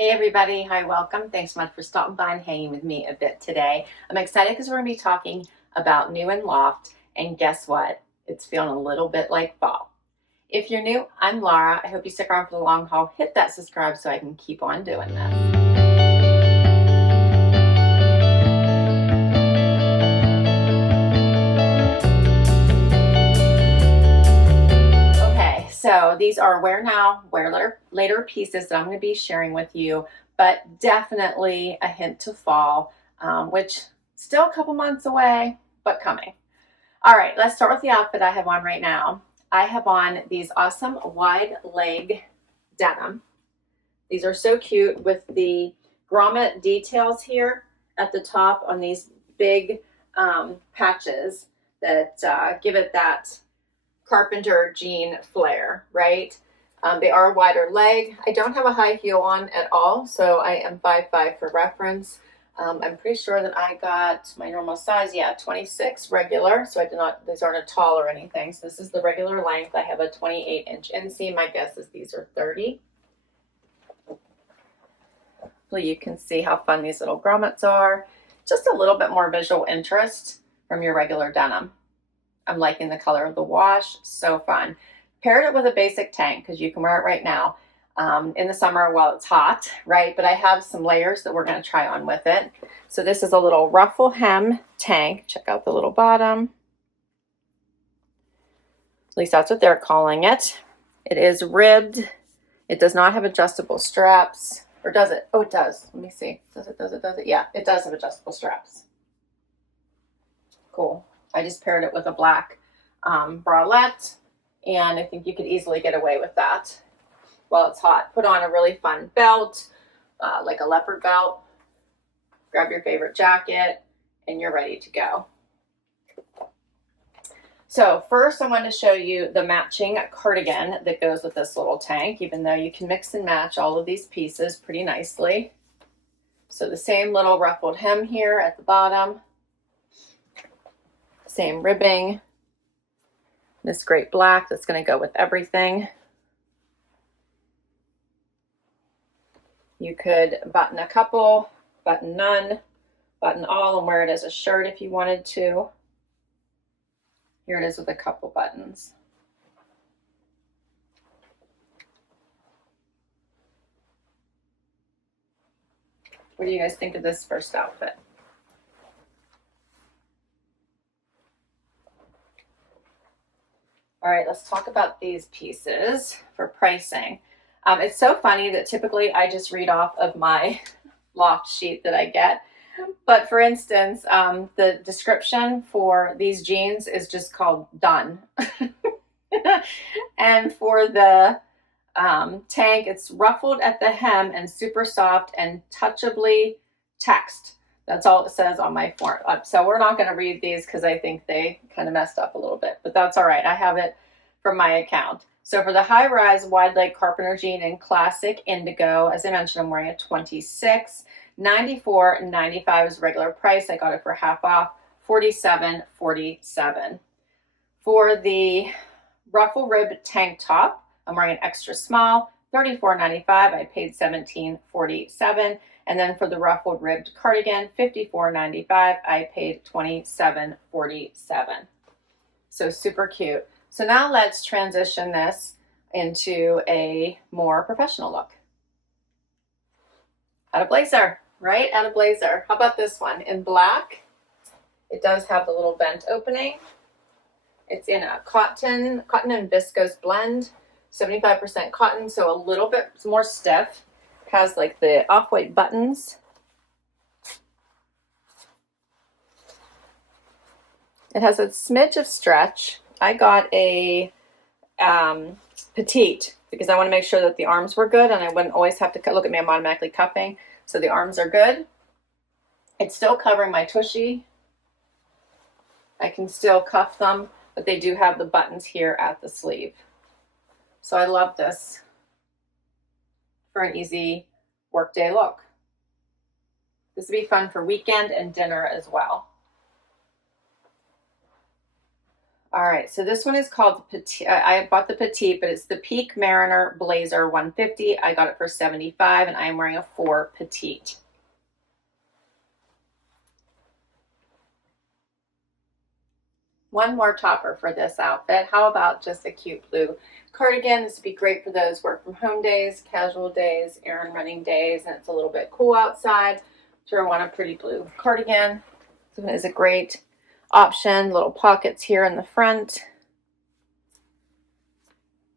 Hey everybody, hi, welcome. Thanks so much for stopping by and hanging with me a bit today. I'm excited because we're going to be talking about new in Loft, and guess what? It's feeling a little bit like fall. If you're new, I'm Laura. I hope you stick around for the long haul. Hit that subscribe so I can keep on doing this. So these are wear now, wear later pieces that I'm going to be sharing with you, but definitely a hint to fall, which still a couple months away, but coming. All right, let's start with the outfit I have on right now. I have on these awesome wide leg denim. These are so cute with the grommet details here at the top on these big patches that give it that carpenter jean flare, right? They are a wider leg. I don't have a high heel on at all, so I am 5'5" for reference. I'm pretty sure that I got my normal size, 26 regular, so I did not, these aren't a tall or anything, so this is the regular length. I have a 28-inch inseam. My guess is these are 30. Hopefully you can see how fun these little grommets are. Just a little bit more visual interest from your regular denim. I'm liking the color of the wash, so fun. Paired it with a basic tank because you can wear it right now in the summer while it's hot, right? But I have some layers that we're going to try on with it. So this is a little ruffle hem tank. Check out the little bottom. At least that's what they're calling it. It is ribbed. It does not have adjustable straps. Or does it? Oh, it does. Let me see. Does it? Yeah, it does have adjustable straps. Cool. I just paired it with a black bralette, and I think you could easily get away with that while it's hot. Put on a really fun belt, like a leopard belt. Grab your favorite jacket, and you're ready to go. So first I want to show you the matching cardigan that goes with this little tank, even though you can mix and match all of these pieces pretty nicely. So the same little ruffled hem here at the bottom. Same ribbing, this great black that's going to go with everything. You could button a couple, button none, button all, and wear it as a shirt if you wanted to. Here it is with a couple buttons. What do you guys think of this first outfit? All right, let's talk about these pieces for pricing. It's so funny that typically I just read off of my Loft sheet that I get. But for instance, the description for these jeans is just called done. And for the tank, it's ruffled at the hem and super soft and touchably text. That's all it says on my form. So we're not going to read these because I think they kind of messed up a little bit, but that's all right. I have it from my account. So for the high-rise wide leg carpenter jean in classic indigo, as I mentioned, I'm wearing a 26. $94.95 is regular price. I got it for half off, $47.47. For the ruffle rib tank top, I'm wearing an extra small, $34.95. I paid $17.47. And then for the ruffled ribbed cardigan, $54.95. I paid $27.47. So super cute. So now let's transition this into a more professional look. Add a blazer, right? Add a blazer. How about this one? In black, it does have the little vent opening. It's in a cotton and viscose blend, 75% cotton, so a little bit more stiff. Has like the off-white buttons. It has a smidge of stretch. I got a petite because I want to make sure that the arms were good and I wouldn't always have to look at me. I'm automatically cuffing, so the arms are good. It's still covering my tushy. I can still cuff them, but they do have the buttons here at the sleeve. So I love this for an easy workday look. This would be fun for weekend and dinner as well. All right, so this one is called the Petite. I bought the Petite, but it's the Peak Mariner Blazer 150. I got it for 75, and I am wearing a 4 Petite. One more topper for this outfit. How about just a cute blue cardigan? This would be great for those work from home days, casual days, errand running days, and it's a little bit cool outside. Throw on a pretty blue cardigan. This one is a great option. Little pockets here in the front.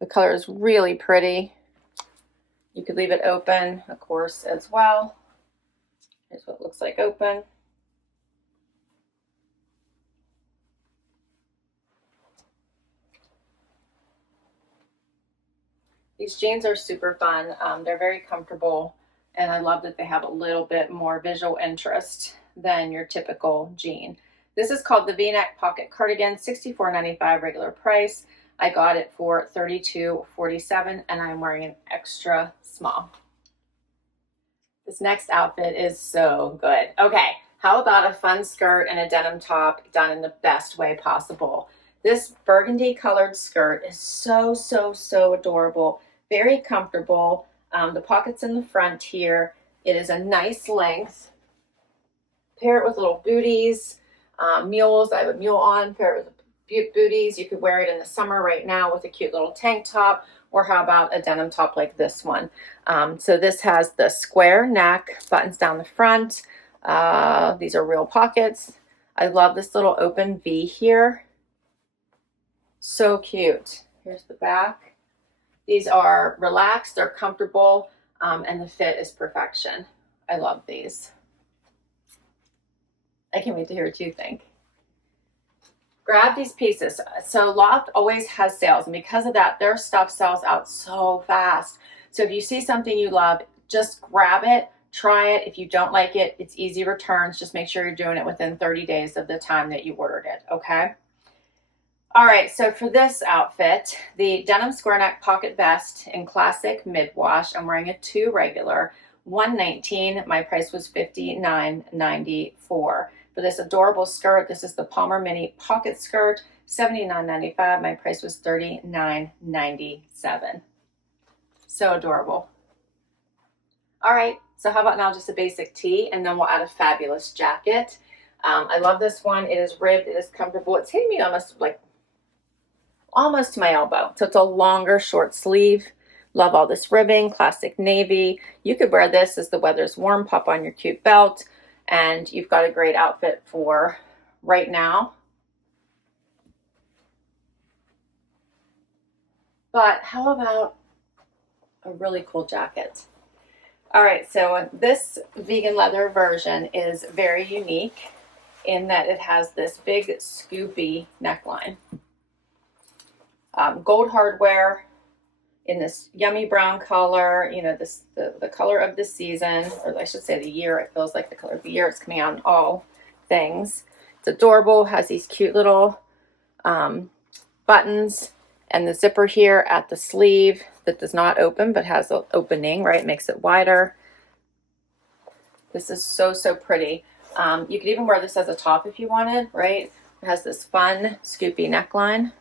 The color is really pretty. You could leave it open, of course, as well. Here's what it looks like open. These jeans are super fun. They're very comfortable, and I love that they have a little bit more visual interest than your typical jean. This is called the V-neck pocket cardigan, $64.95 regular price. I got it for $32.47, and I'm wearing an extra small. This next outfit is so good. Okay, how about a fun skirt and a denim top done in the best way possible? This burgundy colored skirt is so, so, so adorable. Very comfortable. The pockets in the front here. It is a nice length. Pair it with little booties, mules. I have a mule on. Pair it with booties. You could wear it in the summer right now with a cute little tank top, or how about a denim top like this one? So this has the square neck, buttons down the front. These are real pockets. I love this little open V here. So cute. Here's the back. These are relaxed, they're comfortable, and the fit is perfection. I love these. I can't wait to hear what you think. Grab these pieces. So Loft always has sales, and because of that, their stuff sells out so fast. So if you see something you love, just grab it, try it. If you don't like it, it's easy returns. Just make sure you're doing it within 30 days of the time that you ordered it, okay? All right, so for this outfit, the denim square neck pocket vest in classic mid wash. I'm wearing a 2 regular, $119. My price was $59.94. For this adorable skirt, this is the Palmer Mini pocket skirt, $79.95. My price was $39.97. So adorable. All right, so how about now just a basic tee, and then we'll add a fabulous jacket. I love this one. It is ribbed. It is comfortable. It's hitting me almost to my elbow. So it's a longer short sleeve. Love all this ribbing, classic navy. You could wear this as the weather's warm, pop on your cute belt, and you've got a great outfit for right now. But how about a really cool jacket? All right, so this vegan leather version is very unique in that it has this big scoopy neckline. Gold hardware in this yummy brown color, you know, this the color of the season, or I should say the year. It feels like the color of the year. It's coming out in all things. It's adorable, has these cute little buttons, and the zipper here at the sleeve that does not open but has an opening, right? Makes it wider. This is so, so pretty. You could even wear this as a top if you wanted, right? It has this fun scoopy neckline.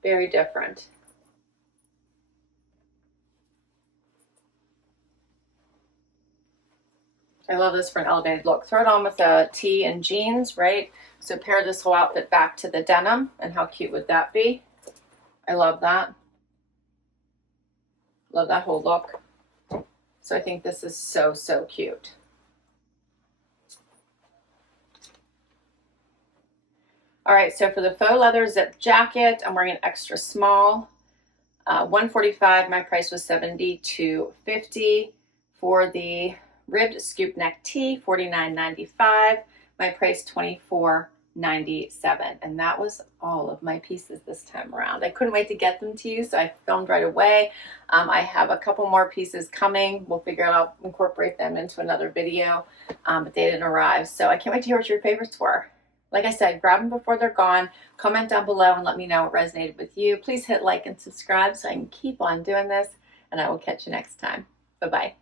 Very different. I love this for an elevated look. Throw it on with a tee and jeans, right? So pair this whole outfit back to the denim, and how cute would that be? I love that. Love that whole look. So I think this is so, so cute. All right, so for the faux leather zip jacket, I'm wearing an extra small, $145. My price was $72.50. For the ribbed scoop neck tee, $49.95. My price $24.97. And that was all of my pieces this time around. I couldn't wait to get them to you, so I filmed right away. I have a couple more pieces coming. We'll figure out, I'll incorporate them into another video, but they didn't arrive. So I can't wait to hear what your favorites were. Like I said, grab them before they're gone. Comment down below and let me know what resonated with you. Please hit like and subscribe so I can keep on doing this. and I will catch you next time. Bye-bye.